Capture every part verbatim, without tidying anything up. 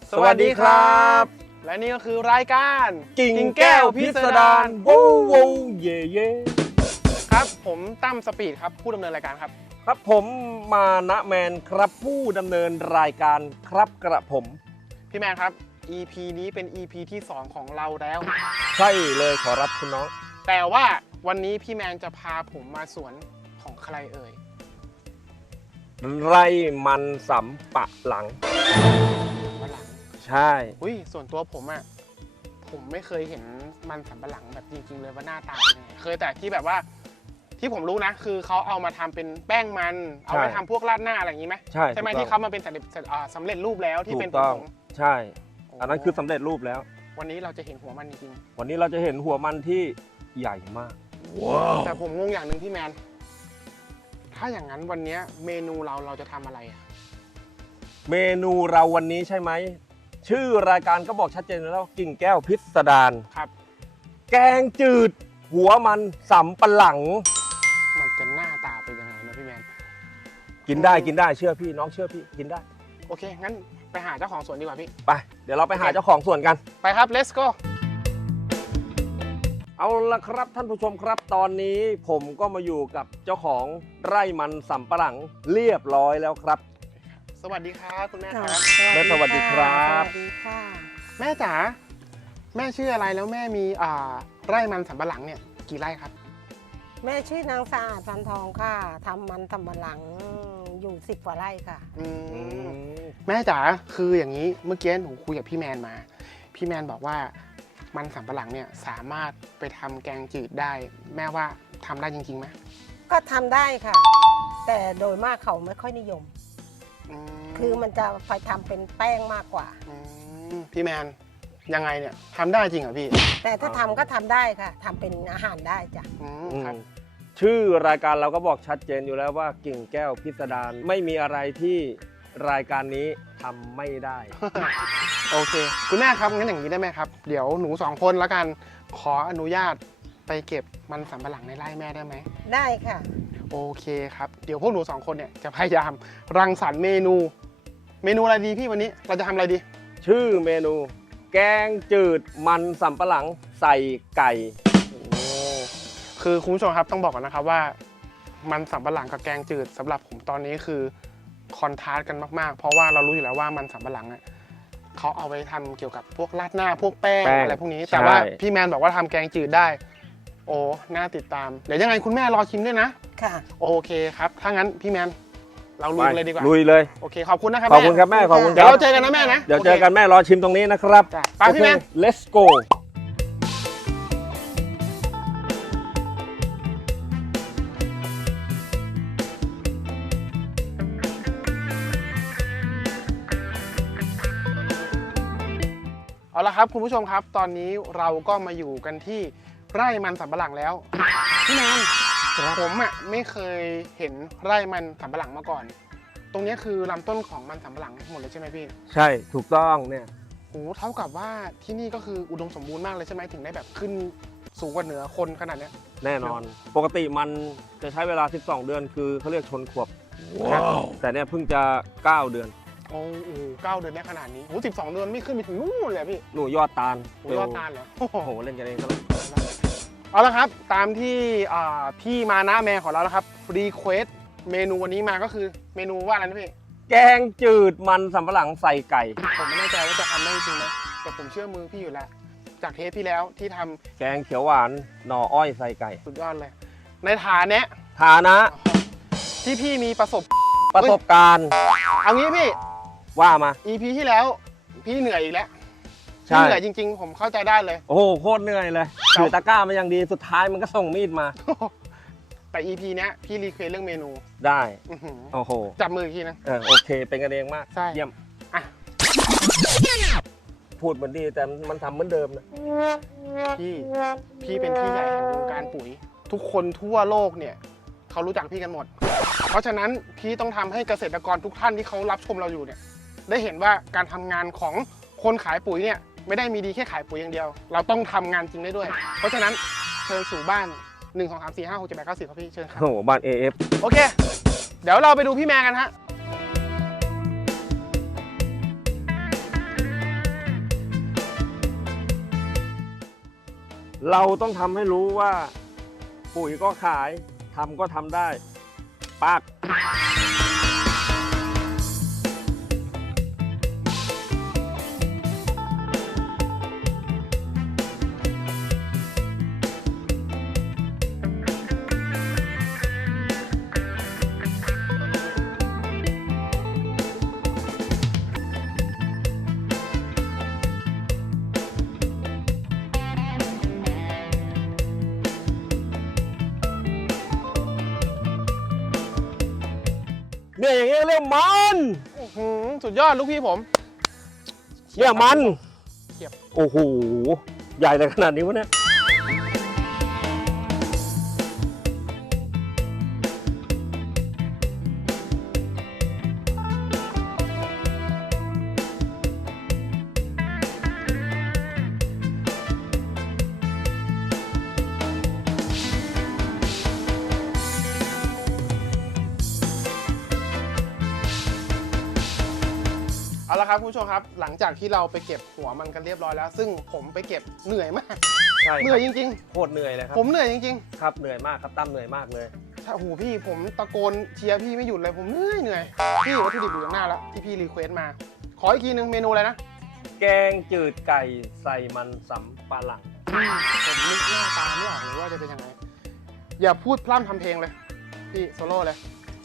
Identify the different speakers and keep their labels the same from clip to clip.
Speaker 1: สวัสดีครับ
Speaker 2: และนี่ก็คือรายการ
Speaker 1: กิ่งแก้วพิสดารวู้วู้เย่เย่
Speaker 2: ครับผมตั้มสปีดครับผู้ดำเนินรายการครับ
Speaker 1: ครับผมมานะแมนครับผู้ดำเนินรายการครับกระผม
Speaker 2: พี่แมนครับ อี พี นี้เป็น อี พี ที่สองของเราแล้ว
Speaker 1: ใช่เลยขอรับคุณน้อง
Speaker 2: แต่ว่าวันนี้พี่แมนจะพาผมมาสวนของใครเอ่ย
Speaker 1: ไร่มันสำปะหลัง
Speaker 2: ฝรั่ง
Speaker 1: ใช่
Speaker 2: อุ้ยส่วนตัวผมอะผมไม่เคยเห็นมันสำปะหลังแบบจริงๆเลยว่าหน้าตาเป็นยังไงเคยแต่ที่แบบว่าที่ผมรู้นะคือเขาเอามาทำเป็นแป้งมันเอาไปทำพวกราดหน้าอะไรอย่างนี้ไหม
Speaker 1: ใช่
Speaker 2: ใช่ไหมที่เขามาเป็นสำเร็จสำเร็จรูปแล้วที่เป็นผง
Speaker 1: ใช่อันนั้นคือสำเร็จรูปแล้ว
Speaker 2: วันนี้เราจะเห็นหัวมันจริง
Speaker 1: ๆวันนี้เราจะเห็นหัวมันที่ใหญ่มาก
Speaker 2: ว้าวแต่ผมงงอย่างหนึ่งพี่แมนถ้าอย่างนั้นวันนี้เมนูเราเราจะทำอะไรอะ
Speaker 1: เมนูเราวันนี้ใช่ไหมชื่อรายการก็บอกชัดเจนแล้วกิ่งแก้วพิสดาร
Speaker 2: ครับ
Speaker 1: แกงจืดหัวมันสำปะหลัง
Speaker 2: มันจะหน้าตาเป็นยังไงนะพี่แมน
Speaker 1: กินได้กินได้เชื่อพี่น้องเชื่อพี่กินได้
Speaker 2: โอเคงั้นไปหาเจ้าของสวนดีกว่าพี่
Speaker 1: ไปเดี๋ยวเราไปหาเจ้าของสวนกัน
Speaker 2: ไปครับ let's go
Speaker 1: เอาละครับท่านผู้ชมครับตอนนี้ผมก็มาอยู่กับเจ้าของไร่มันสำปะหลังเรียบร้อยแล้วครับ
Speaker 2: สวัสดีครับคุณแม่ครับ
Speaker 1: แม่สวัสดีครับ
Speaker 3: สวัสดีค่ะ
Speaker 2: แม่จ๋าแม่ชื่ออะไรแล้วแม่มีอ่าไร่มันสำปะหลังเนี่ยกี่ไร่ครับ
Speaker 3: แม่ชื่อนางสะอาดพันทองค่ะทำมันสำปะหลังอยู่สิบกว่าไร่ค่ะ
Speaker 2: อืมแม่จ๋าคืออย่างนี้เมื่อกี้หนูคุยกับพี่แมนมาพี่แมนบอกว่ามันสำปะหลังเนี่ยสามารถไปทำแกงจืดได้แม่ว่าทำได้จริงๆไหม
Speaker 3: ก็ทำได้ค่ะแต่โดยมากเขาไม่ค่อยนิยมคือมันจะไปทำเป็นแป้งมากกว่า
Speaker 2: พี่แมนยังไงเนี่ยทำได้จริงเหรอพี่
Speaker 3: แต่ถ้าทำก็ทำได้ค่ะทำเป็นอาหารได้จ้ะ
Speaker 1: ชื่อรายการเราก็บอกชัดเจนอยู่แล้วว่ากิ่งแก้วพิสดารไม่มีอะไรที่รายการนี้ทำไม่ได้
Speaker 2: โอเคคุณแม่ครับงั้นอย่างนี้ได้ไหมครับเดี๋ยวหนูสองคนละกันขออนุญาตไปเก็บมันสำปะหลังในไร่แม่ได้ไหม
Speaker 3: ได้ค่ะ
Speaker 2: โอเคครับเดี๋ยวพวกหนูสองคนเนี่ยจะพยายามรังสรรค์เมนู เมนูอะไรดีพี่วันนี้เราจะทำอะไรดี
Speaker 1: ชื่อเมนูแกงจืดมันสำปะหลังใส่ไก่
Speaker 2: คือคุณผู้ชมครับต้องบอกก่อนนะครับว่ามันสำปะหลังกับแกงจืดสำหรับผมตอนนี้คือคอนทราสต์กันมากๆเพราะว่าเรารู้อยู่แล้วว่ามันสำปะหลังอ่ะเขาเอาไปทำเกี่ยวกับพวกราดหน้าพวกแป้งอะไรพวกนี้แต่ว่าพี่แมนบอกว่าทำแกงจืดได้โอ้น่าติดตามเดี๋ยวยังไงคุณแม่รอชิมด้วยนะ
Speaker 3: ค่ะ
Speaker 2: โอเคครับถ้างั้นพี่แมนเราลุยเลยดีกว่า
Speaker 1: ลุยเลย
Speaker 2: โอเคขอบคุณนะครับ
Speaker 1: ขอบคุณครับแม่ขอบคุณ
Speaker 2: เดี๋ยวเราเจอกันนะแม่นะ
Speaker 1: เดี๋ยวเจอกันแม่รอชิมตรงนี้นะครับ
Speaker 2: ไปพี่แมน
Speaker 1: let's go
Speaker 2: เอาละครับคุณผู้ชมครับตอนนี้เราก็มาอยู่กันที่ไร่มันสำปะหลังแล้วพี่แมนผมอ่ะไม่เคยเห็นไร่มันสำปะหลังมาก่อนตรงนี้คือลำต้นของมันสำปะหลังหมดเลยใช่ไหมพี่
Speaker 1: ใช่ถูกต้องเนี่ย
Speaker 2: โอ้เท่ากับว่าที่นี่ก็คืออุดมสมบูรณ์มากเลยใช่ไหมถึงได้แบบขึ้นสูงกว่าเหนือคนขนาดนี้
Speaker 1: แน่นอนปกติมันจะใช้เวลาสิบสองเดือนคือเขาเรียกชนขวบแต่เนี่ยเพิ่งจะเก้าเดือน
Speaker 2: โอ้โหเก้าเดือนได้ขนาดนี้โอ้สิบสองเดือนไม่ขึ้นไปถึงนู่นเลยพี่
Speaker 1: หนูยอดตาล
Speaker 2: ยอดตาลเหรอ
Speaker 1: โอ้โหเล่นกันเองซะแล้ว
Speaker 2: เอาละครับตามที่พี่มานะแม่ของเราแล้วครับรีเควสเมนูวันนี้มาก็คือเมนูว่าอะไรนะพี่
Speaker 1: แกงจืดมันสำปะหลังใส่ไก่
Speaker 2: ผมไม่แน่ใจว่าจะทำได้จริงไหมแต่ผมเชื่อมือพี่อยู่แล้วจากเทปที่แล้วที่ทำ
Speaker 1: แกงเขียวหวานหน่ออ้อยใส่ไก่
Speaker 2: สุดยอดเลยในฐานะ
Speaker 1: ฐานะ
Speaker 2: ที่พี่มีประสบ
Speaker 1: ประสบการณ์
Speaker 2: เอางี้พี่
Speaker 1: ว่ามา
Speaker 2: อี พี ที่แล้วพี่เหนื่อยอีกแล้วพี่เหนื่อยจริงๆผมเข้าใจได้เลย
Speaker 1: โอ้โหโคตรเหนื่อยเลยถือตะกร้ามาอย่างดีสุดท้ายมันก็ส่งมีดมา
Speaker 2: แต่ อี พี เนี้ยพี่รีเควสเรื่องเมนู
Speaker 1: ได้โอ้โห
Speaker 2: จับมืออีกทีนะ
Speaker 1: เออโอเคเป็นกันเองมากเยี่ยมอ่ะพูดเหมือนดีแต่มันทำเหมือนเดิมนะ
Speaker 2: พี่พี่เป็นพี่ใหญ่แห่งวงการปุ๋ยทุกคนทั่วโลกเนี่ยเขารู้จักพี่กันหมดเพราะฉะนั้นพี่ต้องทำให้เกษตรกรทุกท่านที่เขารับชมเราอยู่เนี่ยได้เห็นว่าการทำงานของคนขายปุ๋ยเนี่ยไม่ได้มีดีแค่ขายปุ๋ยอย่างเดียวเราต้องทำงานจริงได้ด้วยเพราะฉะนั้นเชิญสู่บ้านหนึ่ง สอง สาม สี่ ห้า หก เจ็ด แปด เก้า สิบครับพี่เชิญครับ
Speaker 1: โอ้โหบ้าน เอ เอฟ
Speaker 2: โอเคเดี๋ยวเราไปดูพี่แมนกันฮะ
Speaker 1: เราต้องทำให้รู้ว่า ปุ๋ยก็ขายทำก็ทำได้ปากเนี่ยอย่างเงี้ยเรียกมัน
Speaker 2: อื้อหือสุดยอดลูกพี่ผม
Speaker 1: เนี่ยมัน
Speaker 2: เทียบ
Speaker 1: โอ้โหใหญ่เลยขนาดนี้วะเนี่ย
Speaker 2: เอาละครับคุณผู้ชมครับ หลังจากที่เราไปเก็บหัวมันกันเรียบร้อยแล้ว ซึ่งผมไปเก็บเหนื่อยมาก
Speaker 1: ใช่
Speaker 2: เหนื่อยจริง
Speaker 1: โคตรเหนื่อยเลยครั
Speaker 2: ๆ
Speaker 1: บ
Speaker 2: ผมเหนื่อยจริง
Speaker 1: ครับเหนื่อยมากครับตั้มเหนื่อยมากเลย
Speaker 2: ๆถ้าโอ้โหพี่ผมตะโกนเชียร์พี่ไม่หยุดเลยผมเหนื่อยเหนื่อยพี่วัตถุดิบอยู่ข้างหน้าแล้วที่พี่รีเควสต์มา ขออีกทีหนึงเมนูอะไรนะ
Speaker 1: แกงจืดไก่ใส่มันสำปะหลัง
Speaker 2: ผมนึกหน้าตาไม่ออกเลยว่าจะเป็นยังไง อย่าพูดพร่ำทำเพลงเลย พี่โซโล่เลย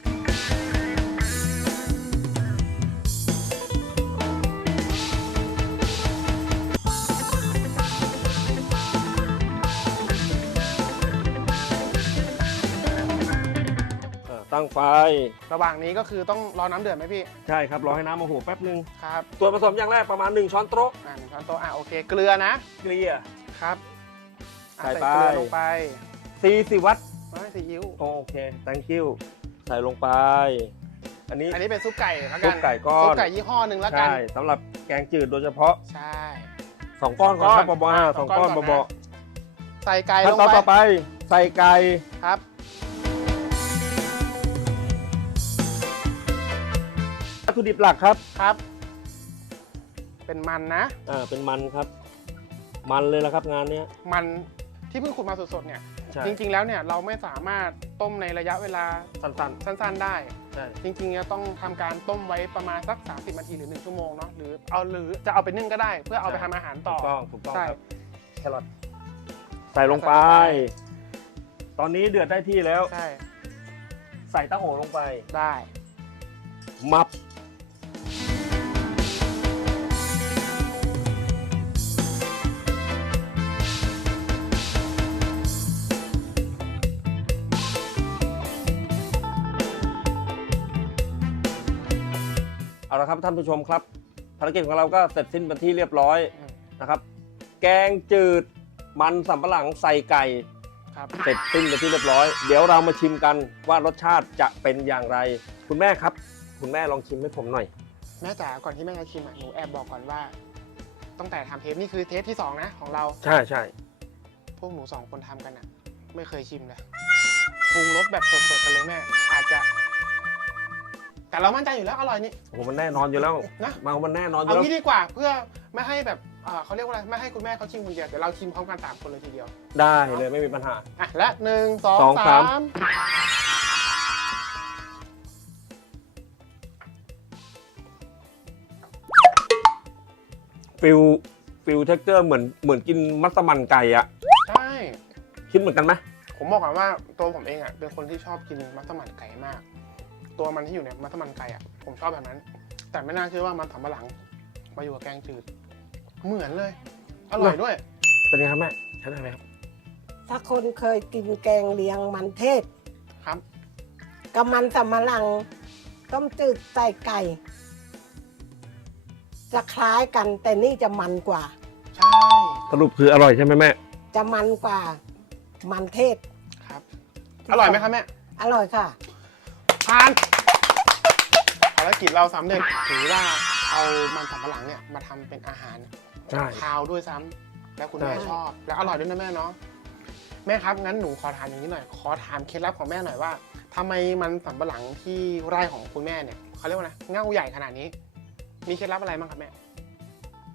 Speaker 1: เอ่อตั้งไฟ
Speaker 2: ระหว่างนี้ก็คือต้องรอน้ำเดือดไหมพี่
Speaker 1: ใช่ครับรอให้น้ำมาโหแป๊บนึง
Speaker 2: ครับ
Speaker 1: ส่วนผสมอย่างแรกประมาณหนึ่งช้อนโต๊ะ
Speaker 2: อ่าหนึ่งช้อนโต๊ะอ่ะโอเค เกลือนะ
Speaker 1: เกลีย
Speaker 2: ครับอ่ะ
Speaker 1: ใส่ไป
Speaker 2: เกลือลงไป
Speaker 1: สี่สิบวัตต์
Speaker 2: ไม่ซีอิ๊ว
Speaker 1: โอเค thank you ใส่ลงไป อันนี้
Speaker 2: อันนี้เป็นซุปไก่แล้ว
Speaker 1: ซุ
Speaker 2: กั
Speaker 1: ป
Speaker 2: น
Speaker 1: ไก่ก้อ
Speaker 2: ซุป
Speaker 1: น
Speaker 2: ไก่ยี่ห้อหนึ่งแล้วกัน
Speaker 1: ใช่สำหรับแกงจืดโดยเฉพาะ
Speaker 2: ใช่
Speaker 1: สองก้อนก่อนครับ
Speaker 2: สองก้
Speaker 1: บ
Speaker 2: อน
Speaker 1: อๆอ่า
Speaker 2: ส
Speaker 1: ส
Speaker 2: อ
Speaker 1: อง ง
Speaker 2: ก้
Speaker 1: ก้
Speaker 2: อ
Speaker 1: อน น
Speaker 2: ก่อนนะ
Speaker 1: บอ
Speaker 2: ใส่ไก่
Speaker 1: ๆขั้น
Speaker 2: ลง
Speaker 1: ตอน
Speaker 2: ไป
Speaker 1: ต่อไป ใส่ไก่
Speaker 2: ครับ
Speaker 1: วัตถุดิบหลักครับ
Speaker 2: ครับ เป็นมันนะ
Speaker 1: อ่าเป็นมันครับ มันเลยละครับงานเนี้ย
Speaker 2: มันที่เพิ่งขุดมาสดๆเนี่ย
Speaker 1: ใช่
Speaker 2: จริงๆแล้วเนี่ยเราไม่สามารถต้มในระยะเวลา
Speaker 1: สั้น
Speaker 2: สั้นๆได้
Speaker 1: ๆใช่
Speaker 2: จริงๆจะต้องทำการต้มไว้ประมาณสักสามสิบนาทีหรือหนึ่งชั่วโมงเนาะหรือเอาหรือจะเอาไปนึ่งก็ได้ เพื่อเอาไปทำอาหารต่
Speaker 1: ถู
Speaker 2: อ
Speaker 1: กต้องถูกต้อง
Speaker 2: ใช่
Speaker 1: ครับแครอทใส่ลงไป ตอนนี้เดือดได้ที่แล้ว
Speaker 2: ใช่
Speaker 1: ใส่เต้าหู้ลงไป
Speaker 2: ได้
Speaker 1: มับ เอาละครับท่านผู้ชมครับ ภารกิจของเราก็เสร็จสิ้นเป็นที่เรียบร้อย
Speaker 2: อืม
Speaker 1: นะครับ แกงจืดมันสำปะหลังใส่ไก่
Speaker 2: ครับ
Speaker 1: เสร็จสิ้นเป็นที่เรียบร้อย เดี๋ยวเรามาชิมกันว่ารสชาติจะเป็นอย่างไร คุณแม่ครับ คุณแม่ลองชิมให้ผมหน่อย
Speaker 2: แม่จ๋าก่อนที่แม่จะชิมอ่ะหนูแอบบอกก่อนว่าตั้งแต่ทำเทปนี่คือเทปที่สองนะของเรา
Speaker 1: ใช่ใช่
Speaker 2: พวกหนูสองคนทำกันอ่ะ ไม่เคยชิมเลยปรุงรสแบบสดๆกันเลยแม่อาจจะ แต่เรามั่นใจอยู่แล้วอร่อยนี่
Speaker 1: โอ้โหมันแน่นอนอยู่แล้ว
Speaker 2: นะ
Speaker 1: มามันแน่นอนอ
Speaker 2: เอา
Speaker 1: ยู่แล้ว
Speaker 2: งี้ดีกว่าเพื่อไม่ให้แบบเอ่อเขาเรียกว่าอะไรไม่ให้คุณแม่เขาชิมคนเดียวแต่เราชิมพร้อมกันสามคนเลยทีเดียว
Speaker 1: ได้เลยไม่มีปัญหา
Speaker 2: อ่ะและหนึ่งสอง
Speaker 1: สองสา
Speaker 2: สาม ม
Speaker 1: ฟิลฟิลเท็กเจอร์เหมือนเหมือนกินมัสมั่นไก่อะ
Speaker 2: ใช่
Speaker 1: คิดเหมือนกันไหม
Speaker 2: ผมบอกก่อนว่าตัวผมเองอ่ะเป็นคนที่ชอบกินมัสมั่นไก่มาก ตัวมันที่อยู่ในมัสมั่นไก่อ่ะผมชอบแบบนั้น แต่ไม่น่าเชื่อว่ามันสำปะหลังมาอยู่กับแกงจืด เหมือนเลย อร่อยด้วย
Speaker 1: เป็นไงครับแม่ใช่ได้ไหมครับ
Speaker 3: ถ้าคนเคยกินแกงเลียงมันเทศ
Speaker 2: ครับ
Speaker 3: กับมันสำมะหลังต้มจืดใส่ไก่ จะคล้ายกันแต่นี่จะมันกว่า
Speaker 2: ใช่
Speaker 1: สรุปคืออร่อยใช่ไหมแม่
Speaker 3: จะมันกว่ามันเทศ
Speaker 2: ครับ อร่อยไหมครับแม่
Speaker 3: อร่อยค่ะ
Speaker 2: ทานภารกิจเราสำเร็จถือว่าเอามันสำปะหลังเนี่ยมาทำเป็นอาหาร
Speaker 1: ใช่
Speaker 2: คาวด้วยซ้ำแล้วคุณแม่
Speaker 1: ใช่
Speaker 2: ชอบ แล้วอร่อยด้วยนะแม่เนาะแม่ครับงั้นหนูขอถามอย่างนี้หน่อย ขอถามเคล็ดลับของแม่หน่อยว่าทำไมมันสำปะหลังที่ไร่ของคุณแม่เนี่ยเขาเรียกว่าไงเง่าใหญ่ขนาดนี้ มีเคล็ดลับอะไรบ้างครับแม่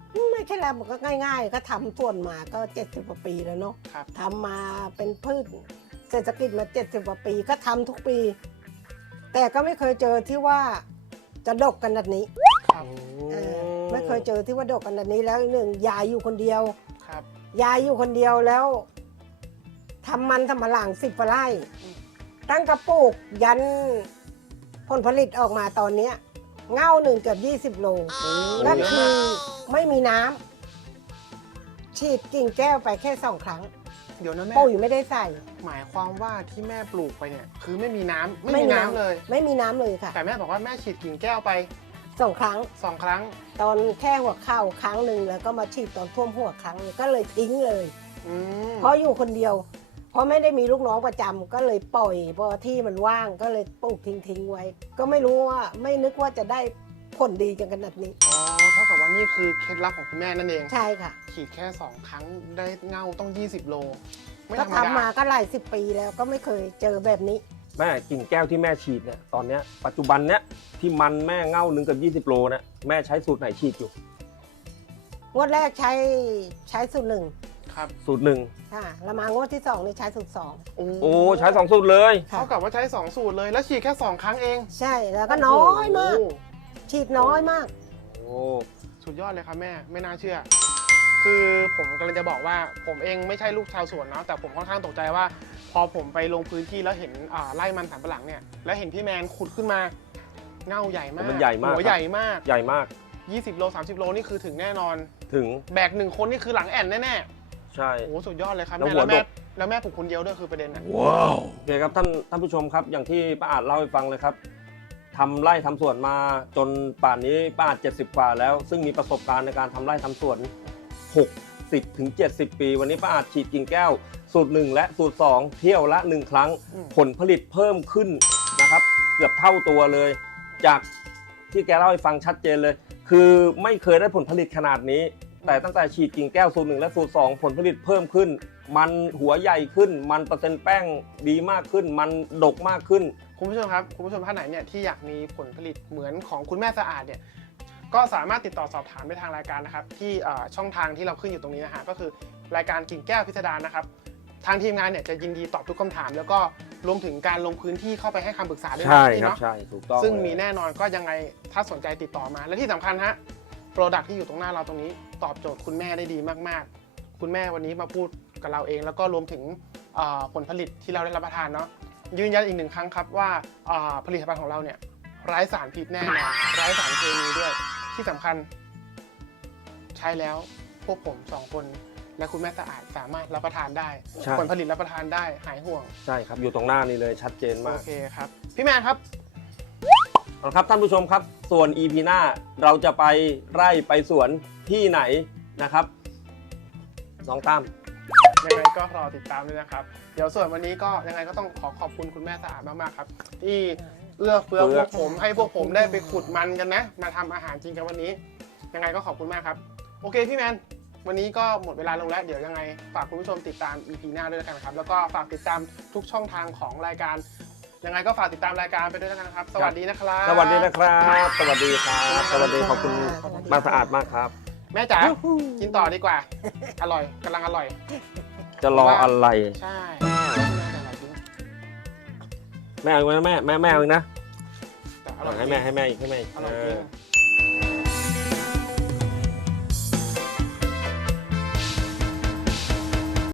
Speaker 3: ไม่ใช่แล้วมันก็ง่ายๆ ก็ทำส่วนมาก็เจ็ดสิบกว่าปีแล้วเนาะ
Speaker 2: ครับ
Speaker 3: ทำมาเป็นพืชเศรษฐกิจมาเจ็ดสิบกว่าปีก็ทำทุกปี แต่ก็ไม่เคยเจอที่ว่าจะดกกันแบบนี้
Speaker 2: ครับ
Speaker 3: เออไม่เคยเจอที่ว่าดกกันแบบนี้แล้วอีกหนึ่งยายอยู่คนเดียว
Speaker 2: ครับ
Speaker 3: ยายอยู่คนเดียวแล้วทำมันทำมะหลังสิบไร่ตั้งกระปุกยันผลผลิตออกมาตอนเนี้ยเง่าหนึ่งเกือบยี่สิบโลนั่นคือไม่มีน้ำฉีดกิ่งแก้วไปแค่สองครั้ง
Speaker 2: เดี๋ยวนะแม่
Speaker 3: ปุ๋ยไม่ได้ใส่
Speaker 2: หมายความว่าที่แม่ปลูกไปเนี่ย คือไม่มีน้ำไม่
Speaker 3: ไม่
Speaker 2: มี
Speaker 3: มี
Speaker 2: น้ำ
Speaker 3: น้ำ
Speaker 2: เลย
Speaker 3: ไม่มีน้ำเลยค่ะ
Speaker 2: แต่แม่บอกว่าแม่ฉีดกิ่งแก้วไป
Speaker 3: สองครั้ง
Speaker 2: สองครั้ง
Speaker 3: ตอนแค่หัวเข่าครั้งหนึ่งแล้วก็มาฉีดตอนท่วมหัวครั้งหนึ่งก็เลยทิ้งเลย
Speaker 2: อืม
Speaker 3: เพราะอยู่คนเดียว เพราะไม่ได้มีลูกน้องประจำก็เลยปล่อยพอที่มันว่างก็เลยปลูกทิ้งทิ้งๆไว้ ก็ไม่รู้ว่าไม่นึกว่าจะได้ผลดีจังขนาดนี้
Speaker 2: อ๋อเท่ากับว่านี่คือเคล็ดลับของคุณแม่นั่นเอง
Speaker 3: ใช่ค่ะ
Speaker 2: ฉีดแค่สองครั้งได้เง่าต้องยี่สิบโลไม่
Speaker 3: ก็
Speaker 2: ธรรม
Speaker 3: ทำมา
Speaker 2: ดา
Speaker 3: ก็หลายสิบปีแล้วก็ไม่เคยเจอแบบนี้
Speaker 1: แม่กิ่งแก้วที่แม่ฉีดเนี่ยตอนเนี้ยปัจจุบันเนี้ยที่มันแม่เง่าหนึ่งกับยี่สิบโลเนี่ยแม่ใช้สูตรไหนฉีดอยู่
Speaker 3: งวดแรกใช้ใช้สูตรหนึ่ง
Speaker 2: ครับ
Speaker 1: สูตรหนึ่ง
Speaker 3: ค่ะแล้วมางวดที่สองนี่ใช้สูตรสอง
Speaker 1: โอ้ใช้สองสูตรเลย
Speaker 3: ค่ะ
Speaker 2: เท่ากับว่าใช้สองสูตรเลยแล้วฉีดแค่สองครั้งเอง
Speaker 3: ใช่แล้วก็น้อยมาก
Speaker 2: โอ้โห
Speaker 3: ฉีดน้อยมาก
Speaker 1: โอ้
Speaker 2: สุดยอดเลยครับแม่ไม่น่าเชื่อ คือผมกำลังจะบอกว่าผมเองไม่ใช่ลูกชาวสวนเนาะแต่ผมค่อนข้างตกใจว่า พอผมไปลงพื้นที่แล้วเห็นอ่าไร่มันสำปะหลังเนี่ยแล้วเห็นพี่แมนขุดขึ้นมาเง่าใหญ่มาก
Speaker 1: มันใหญ่มาก
Speaker 2: หัวใหญ่มาก
Speaker 1: ใหญ่มาก
Speaker 2: ยี่สิบโลสามสิบโลนี่คือถึงแน่นอน
Speaker 1: ถึง
Speaker 2: แบกหนึ่งคนนี่คือหลังแอนแน่
Speaker 1: ใช่
Speaker 2: ๆโอ้โหสุดยอดเลยครับ
Speaker 1: แล้ว
Speaker 2: แม่
Speaker 1: หัว
Speaker 2: แล้วแม่
Speaker 1: ดก
Speaker 2: แล้วแม่ปลูกคนเดียวด้วยคือประเด็นนะ
Speaker 1: ว้าวโอเคครับท่านท่านผู้ชมครับอย่างที่ป้าอาจเล่าให้ฟังเลยครับทำไร่ทำสวนมาจนป่านนี้ป้าอาจเจ็ดสิบกว่าแล้ว ซึ่งมีประสบการณ์ในการทำไร่ทำสวนหกสิบถึงเจ็ดสิบปี วันนี้ป้าอาจฉีดกิ่งแก้วสูตรหนึ่งและสูตรสองเที่ยวละหนึ่งครั้ง
Speaker 2: อืม
Speaker 1: ผลผลิตเพิ่มขึ้นนะครับเกือบเท่าตัวเลย จากที่แกเล่าให้ฟังชัดเจนเลย คือไม่เคยได้ผลผลิตขนาดนี้ แต่ตั้งแต่ฉีดกิ่งแก้วสูตรหนึ่งและสูตรสองผลผลิตเพิ่มขึ้น มันหัวใหญ่ขึ้น มันเปอร์เซ็นต์แป้งดีมากขึ้น มันดกมากขึ้น
Speaker 2: คุณผู้ชมครับคุณผู้ชมท่านไหนเนี่ยที่อยากมีผลผลิตเหมือนของคุณแม่สะอาดเนี่ยก็สามารถติดต่อสอบถามไปทางรายการนะครับที่เอ่อช่องทางที่เราขึ้นอยู่ตรงนี้นะฮะก็คือรายการกิ่งแก้วพิสดารนะครับทางทีมงานเนี่ยจะยินดีตอบทุกคำถาม แล้วก็รวมถึงการลงพื้นที่เข้าไปให้คำปรึกษาด้วยนะ
Speaker 1: ใช่
Speaker 2: พี่
Speaker 1: ครับ
Speaker 2: เนาะ
Speaker 1: ใช่ถูกต้อง
Speaker 2: ซึ่งมี
Speaker 1: เลย
Speaker 2: แน่นอนก็ยังไงถ้าสนใจติดต่อมา และที่สำคัญฮะโปรดักที่อยู่ตรงหน้าเราตรงนี้ตอบโจทย์คุณแม่ได้ดีมากๆ คุณแม่วันนี้มาพูดกับเราเอง แล้วก็รวมถึงเอ่อผลผลิตที่เราได้รับประทานเนาะยืนยันอีกหนึ่งครั้งครับว่าเอ่อผลิตภัณฑ์ของเราเนี่ยไร้สารพิษแน่นอนไร้สารเคมีด้วยที่สำคัญ ใช้แล้วพวกผมสองคนและคุณแม่สะอาดสามารถรับประทานได้
Speaker 1: ใช่
Speaker 2: ผลผลิตรับประทานได้หายห่วง
Speaker 1: ใช่ครับอยู่ตรงหน้านี่เลยชัดเจน
Speaker 2: โอ
Speaker 1: มาก
Speaker 2: เคครับพี่แมนครับ
Speaker 1: เอาละครับท่านผู้ชมครับส่วน อี พี หน้าเราจะไปไร่ไปสวนที่ไหนนะครับน้องตั้ม
Speaker 2: ยังไงก็รอติดตามด้วยนะครับ เดี๋ยวส่วนวันนี้ก็ยังไงก็ต้องขอขอบคุณคุณแม่สะอาดมากๆครับ ที่เอื้อเฟื้อพวกผมให้พวกผมได้ไปขุดมันกันนะ มาทำอาหารจริงกันวันนี้ ยังไงก็ขอบคุณมากครับ โอเคพี่แมน วันนี้ก็หมดเวลาลงแล้วเดี๋ยวยังไงฝากคุณผู้ชมติดตาม อี พี หน้าด้วยแล้วกันครับ แล้วก็ฝากติดตามทุกช่องทางของรายการ ยังไงก็ฝากติดตามรายการไปด้วยแล้วกันนะครับ สวัสดีนะครับ
Speaker 1: สวัสดีนะครับ สวัสดีครับ สวัสดีขอบคุณ
Speaker 3: สวัสดี
Speaker 1: มากสะอาดมากครับ
Speaker 2: แม่จ๋ากินต่อดีกว่า อร่อยกำลังอร่อย
Speaker 1: จะรออะไร
Speaker 2: ใช่แม่จ๋าอร่อยจริง
Speaker 1: แม่เอาอีกนะแม่แม่แม่เอาอีกนะ
Speaker 2: แต่อร่อยจริ
Speaker 1: ให้
Speaker 2: ง
Speaker 1: แม่ให้แม่อีกให้แม่อีก
Speaker 2: อร่อยจริง
Speaker 1: เออ